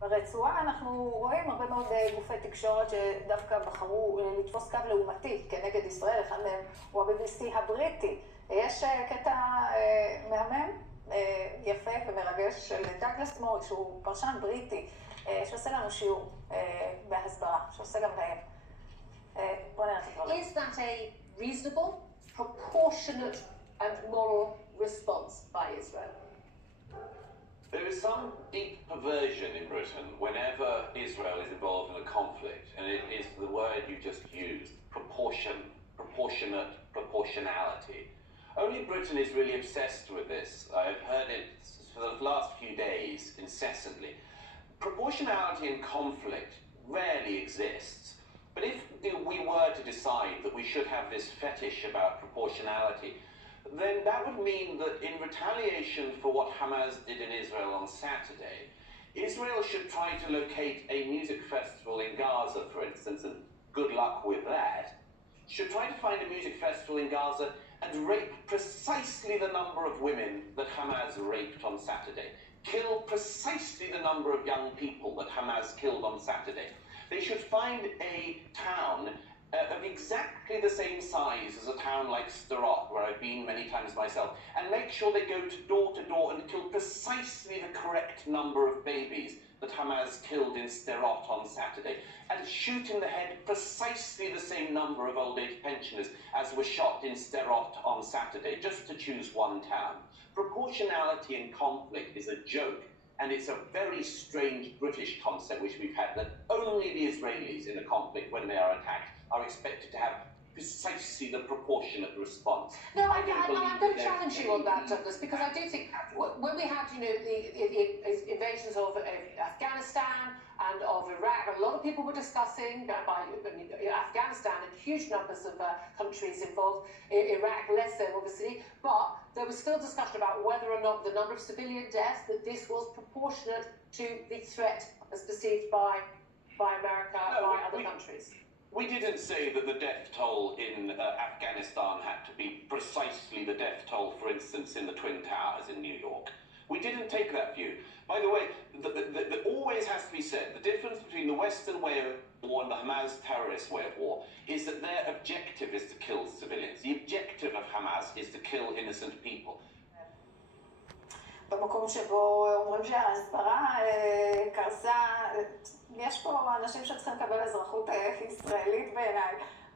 ברצועה אנחנו רואים הרבה מאוד גופי תקשורת שדווקא בחרו לתפוס קו לעומתי כנגד ישראל, אחד מהם הוא ה-BBC הבריטי. יש קטע מהמם, יפה ומרגש של דאגלס, שהוא פרשן בריטי, שעושה לנו שיעור בהסברה, שעושה גם להם. בוא נראה את הדברים. Is that a reasonable, proportionate and moral response by Israel? There is some deep perversion in Britain whenever Israel is involved in a conflict, and it is the word you just used, proportion, proportionate, proportionality. Only Britain is really obsessed with this. I've heard it for the last few days incessantly. Proportionality in conflict rarely exists, but if we were to decide that we should have this fetish about proportionality, then that would mean that in retaliation for what Hamas did in Israel on Saturday, Israel should try to locate a music festival in Gaza, for instance, and good luck with that, should try to find a music festival in Gaza and rape precisely the number of women that Hamas raped on Saturday. Kill precisely the number of young people that Hamas killed on Saturday. They should find a town of exactly the same size as a town like Sderot, where I've been many times myself, and make sure they go to door and kill precisely the correct number of babies that Hamas killed in Sderot on Saturday, and shoot in the head precisely the same number of old age pensioners as were shot in Sderot on Saturday, just to choose one town. Proportionality in conflict is a joke, and it's a very strange British concept which we've had, that only the Israelis in a conflict, when they are attacked, are expected to have precisely the proportionate response. No, I'm going to challenge you on that, Douglas, because I do think when we had, the invasions of Afghanistan and of Iraq, a lot of people were discussing Afghanistan and huge numbers of countries involved, Iraq less so obviously, but there was still discussion about whether or not the number of civilian deaths, that this was proportionate to the threat as perceived by America, by other countries. We didn't say that the death toll in Afghanistan had to be precisely the death toll, for instance, in the Twin Towers in New York. We didn't take that view. By the way, that always has to be said, the difference between the Western way of war and the Hamas terrorist way of war is that their objective is to kill civilians. The objective of Hamas is to kill innocent people. במקום שבו אומרים שההסברה קרסה, יש פה אנשים שצריכים לקבל אזרחות ישראלית בעיניי.